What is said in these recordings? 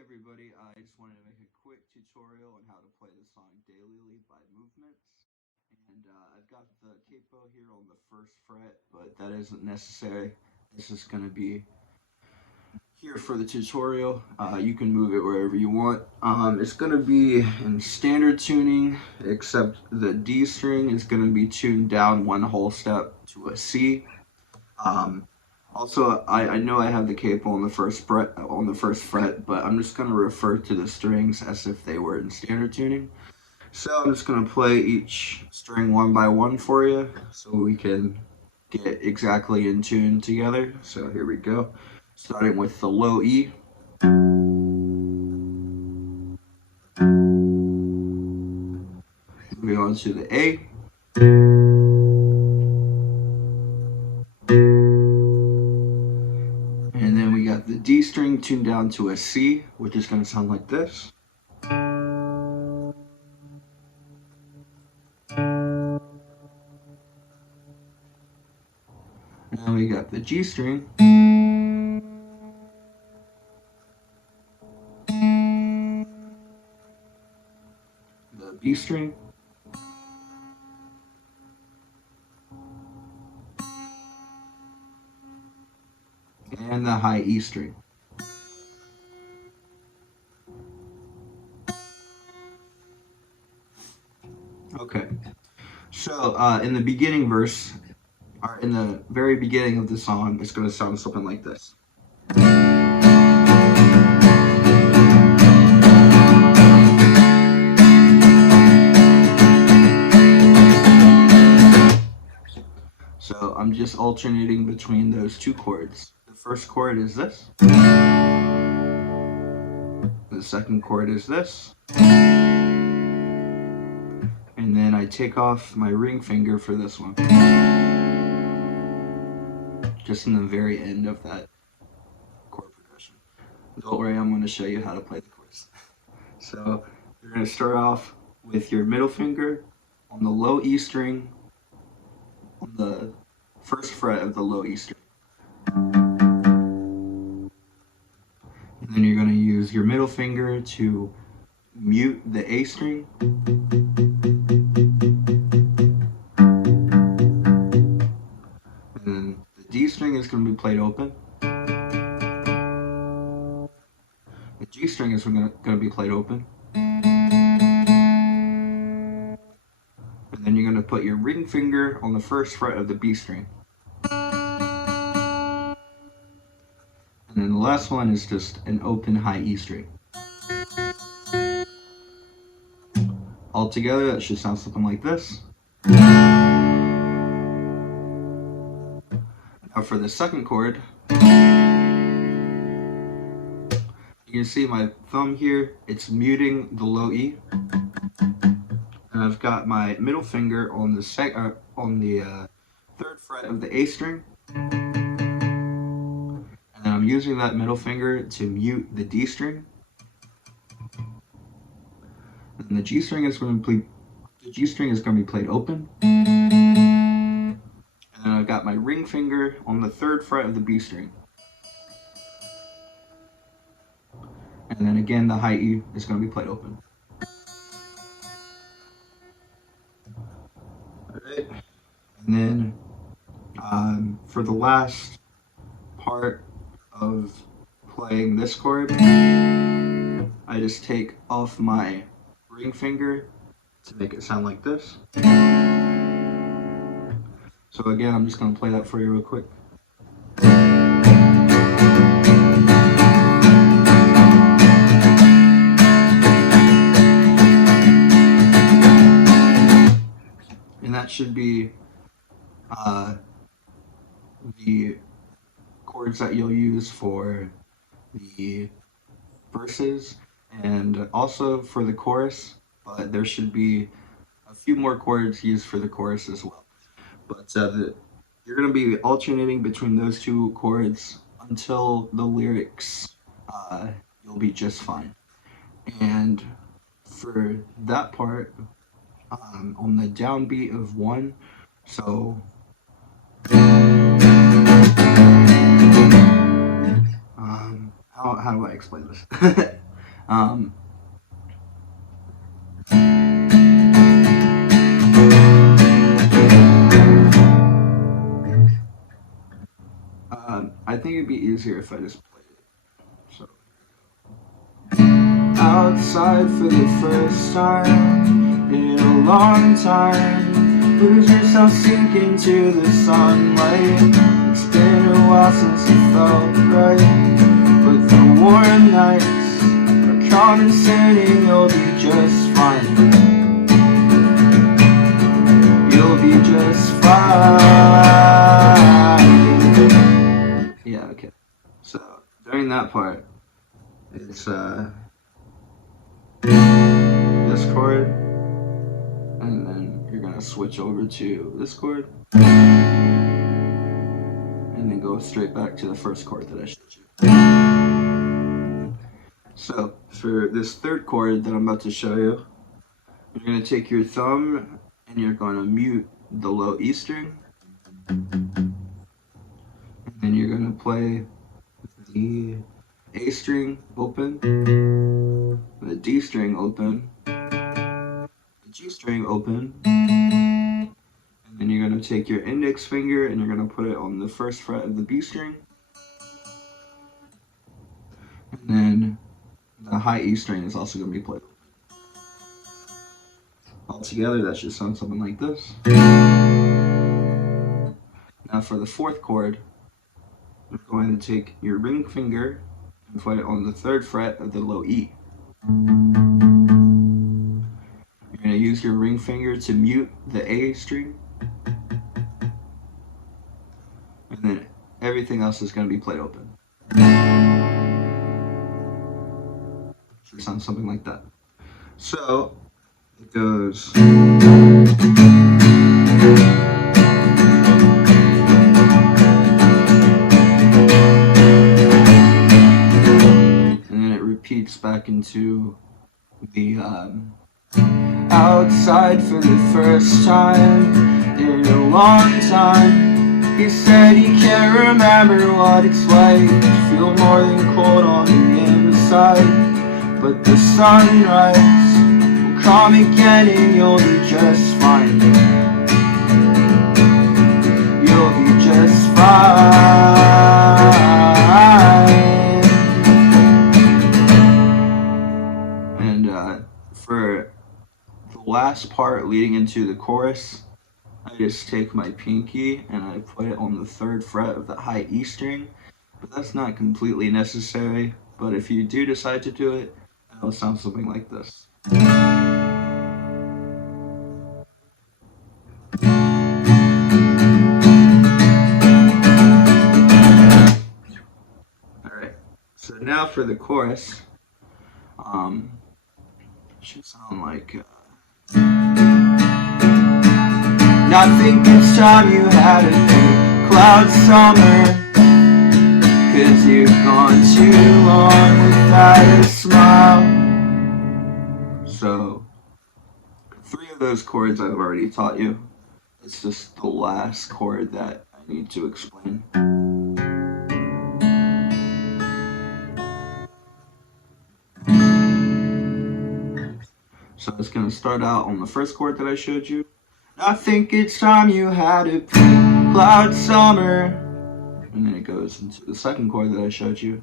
everybody, I just wanted to make a quick tutorial on how to play the song Daylily by Movements. And I've got the capo here on the first fret, but that isn't necessary. This is going to be here for the tutorial. You can move it wherever you want. It's going to be in standard tuning, except the D string is going to be tuned down one whole step to a C. Also, I know I have the capo on the first fret, but I'm just gonna refer to the strings as if they were in standard tuning. So I'm just gonna play each string one by one for you, so we can get exactly in tune together. So here we go. Starting with the low E. Moving on to the A. And then we got the D string tuned down to a C, which is going to sound like this. And then we got the G string. The B string. And the high E string. Okay, so in the beginning verse, or in the very beginning of the song, it's going to sound something like this. So I'm just alternating between those two chords. The first chord is this. The second chord is this. And then I take off my ring finger for this one. Just in the very end of that chord progression. Don't worry, I'm going to show you how to play the chords. So you're going to start off with your middle finger on the low E string, on the first fret of the low E string. And then you're going to use your middle finger to mute the A string. And then the D string is going to be played open. The G string is going to be played open. And then you're going to put your ring finger on the first fret of the B string. And then the last one is just an open high E string. Altogether, that should sound something like this. Now for the second chord, you can see my thumb here, it's muting the low E. And I've got my middle finger on the third fret of the A string. And then I'm using that middle finger to mute the D string. And the G string is going to be played open. And then I've got my ring finger on the third fret of the B string. And then again, the high E is going to be played open. Alright. And then for the last part of playing this chord, I just take off my ring finger to make it sound like this. So again, I'm just going to play that for you real quick. And that should be the chords that you'll use for the verses and also for the chorus, but there should be a few more chords used for the chorus as well. But you're going to be alternating between those two chords until the lyrics, you'll be just fine. And for that part, on the downbeat of 1, so how do I explain this? Um, I think it'd be easier if I just played it. So, outside for the first time in a long time, lose yourself, sink into the sunlight. It's been a while since it felt right, but the warm nights are condescending. You'll be just fine. You'll be just fine. Yeah, okay. So during that part, it's this chord, and then you're gonna switch over to this chord, and then go straight back to the first chord that I showed you. So for this third chord that I'm about to show you, you're gonna take your thumb and you're gonna mute the low E string, and then you're gonna play the A string open, the D string open, the G string open, and then you're going to take your index finger and you're going to put it on the first fret of the B string, and then the high E string is also going to be played. All together, that should sound something like this. Now for the fourth chord, you're going to take your ring finger and put it on the third fret of the low E. You're going to use your ring finger to mute the A string, and then everything else is going to be played open. Should sound something like that. So it goes. And then it repeats back into the outside for the first time in a long time. He said he can't remember what it's like to feel more than cold on the inside. But the sunrise will come again and you'll be just fine. You'll be just fine. And for the last part leading into the chorus, I just take my pinky and I put it on the third fret of the high E string, but that's not completely necessary. But if you do decide to do it, it'll sound something like this. Alright, so now for the chorus, should sound like I think it's time you had a big cloud summer, 'cause you've gone too long without a smile. So 3 of those chords I've already taught you. It's just the last chord that I need to explain. So it's going to start out on the first chord that I showed you. I think it's time you had a big cloud summer. And then it goes into the second chord that I showed you.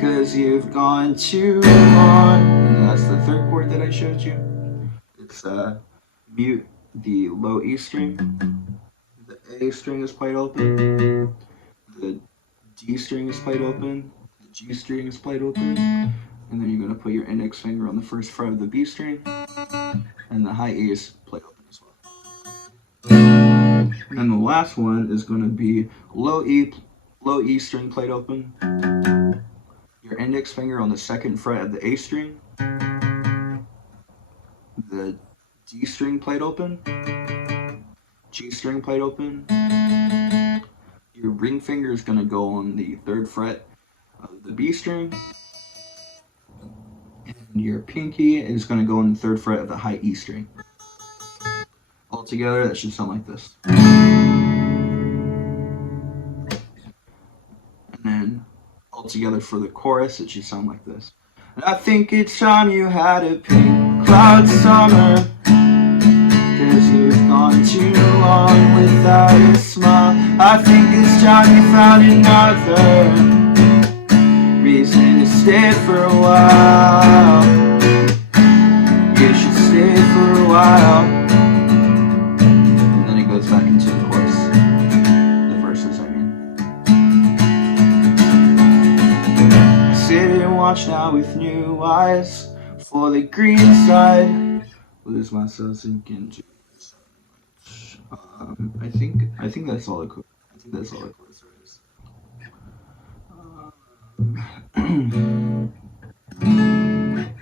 'Cause you've gone too long. And that's the third chord that I showed you. It's mute the low E string. The A string is played open. The D string is played open. The G string is played open. And then you're going to put your index finger on the first fret of the B string. And the high E is played open as well. And then the last one is going to be low E string played open. Your index finger on the second fret of the A string. The D string played open. G string played open. Your ring finger is going to go on the third fret of the B string. And your pinky is going to go on the third fret of the high E string. All together, that should sound like this. And then all together for the chorus, it should sound like this. I think it's time you had a pink cloud summer, 'cause you've gone too long without a smile. I think it's time you found another reason to stay for a while. You should stay for a while. And then it goes back into the chorus. The verses, I mean. I sit and watch now with new eyes for the green side. Lose myself sinking too much. I think that's all the chorus. I think that's all the chorus is.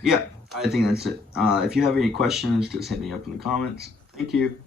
Yeah, I think that's it. If you have any questions, just hit me up in the comments. Thank you.